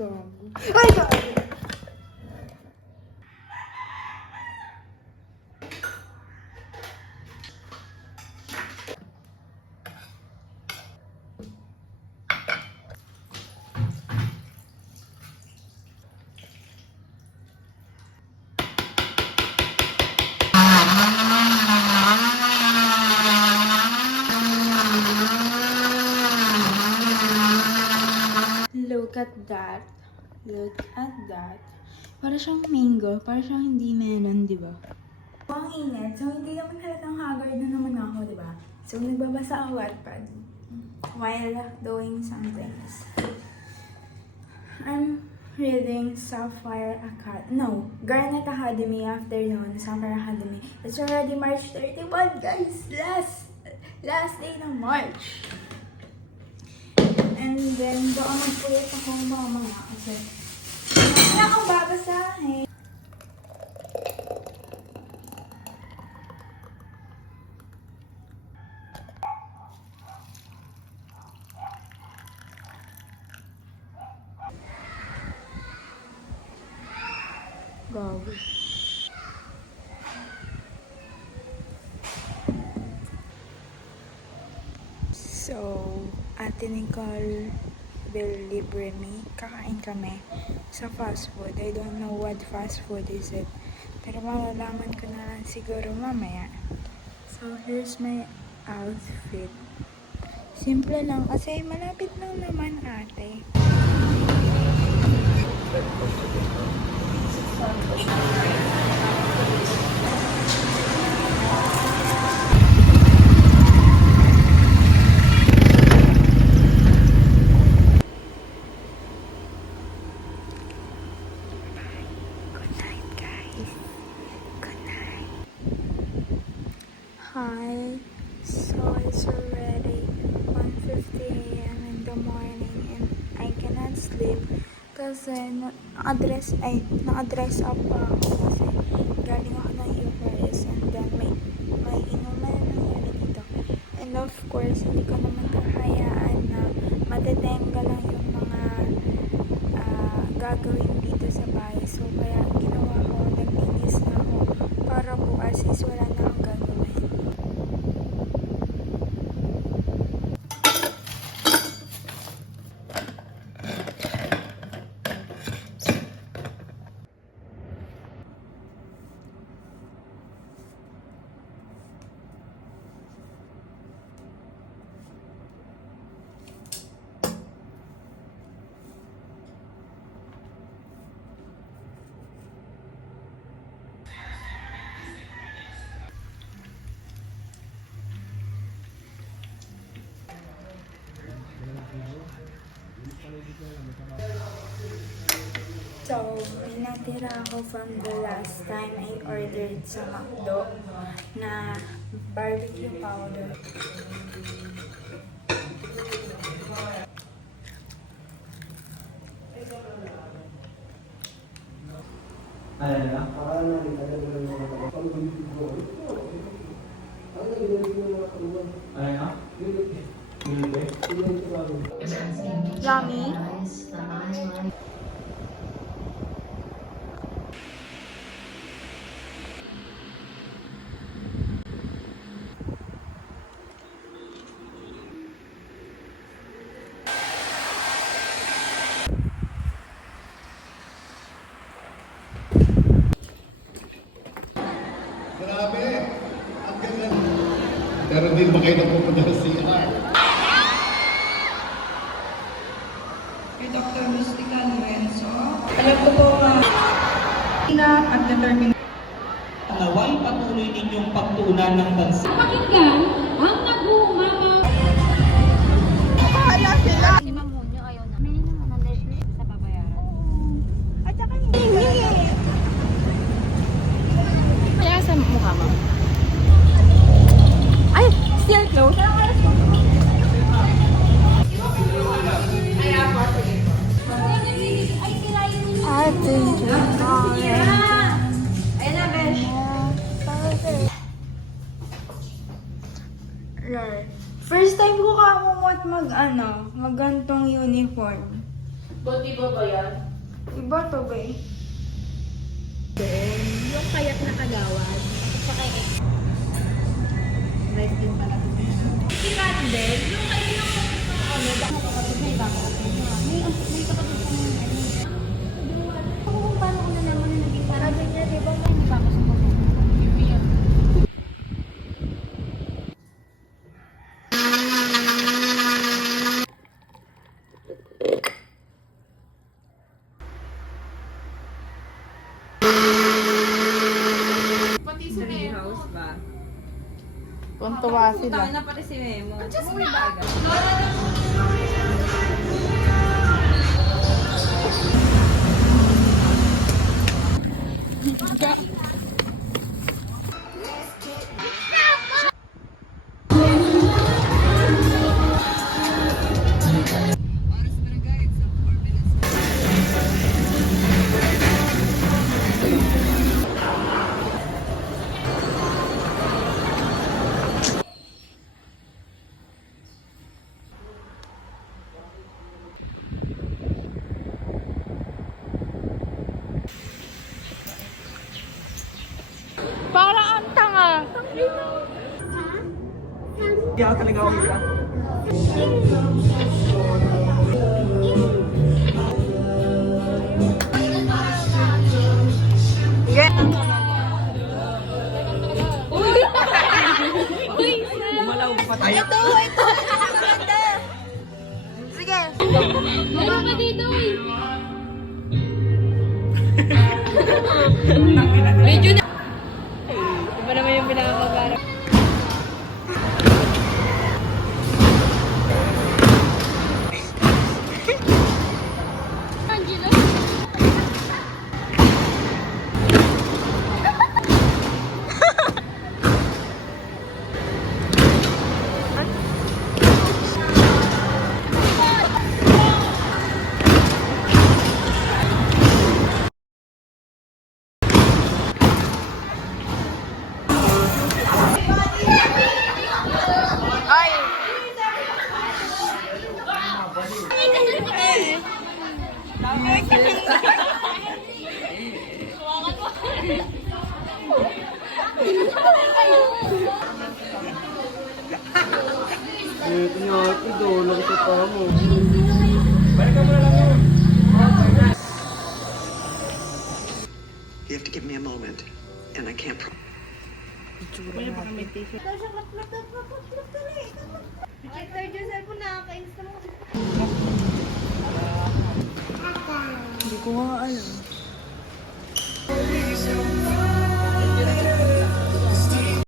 Gago. Ay, gago! Look at that. Look at that. Para siyang mango. Para siyang hindi melon, di ba? Ang init. So, hindi naman halatang haggard na naman ako, di ba? So, nagbabasa ako Wattpad while doing some things. I'm reading Sapphire Academy. No, Garnet Academy. After yun, Sapphire Academy. It's already March 31, guys. Last day ng March. And then, baka magpuyat ako mamaya kasi wala akong babasahin. Gago. So, Ate Nicole will libre me. Kakain kami sa fast food. I don't know what fast food is it. Pero malalaman ko na lang siguro mamaya. So, here's my outfit. Simple lang kasi malapit lang naman ate. Hi, so it's already 1:50 a.m. in the morning and I cannot sleep kasi na-address up pa ako kasi galing ako ng UPRS and then may inuman na nangyari dito. And of course, hindi ko naman kahayaan na matetenga lang yung mga gagawin dito sa bahay. So, kaya ginawa ko, naglinis na ako para bukas is wala na akong gagawin. So, may natira ako from the last time I ordered sa McDo na barbecue powder. Yummy. Grabe! Ang ganda. Pero hindi ba kayo napupunta sa CR? Kay Dr. Mystica Lorenzo. Alam ko po at determined Naway patuloy ninyong pagtuunan ng bansa. Pakinggan ang nag-uumama. Bahala sila! Si Ma'am Munyo ayaw na. May naman ang leisure sa babayaran. At saka hindi. Kaya sa mukha mo. Ay! Still close? Ate First time ko kamumot magantong uniform. Buti ba ba yan? Iba to, ba? Yung kayak na kagawad. Sa kaya. Rice din pala. Si Candel, yung kayo ng ano, baka kapatid na ibakapatid na. May kapatid ka na ano. Ako kung paano ko na naman na naging parang niya, di ba? May nagpapasok ko. Tuntua sila. na pati si Memo. Para ang tanga. Ano ka dito eh? Medyo na. Iba naman yung pinakapag-arap. Angelo. You have to give me a moment, and I can't.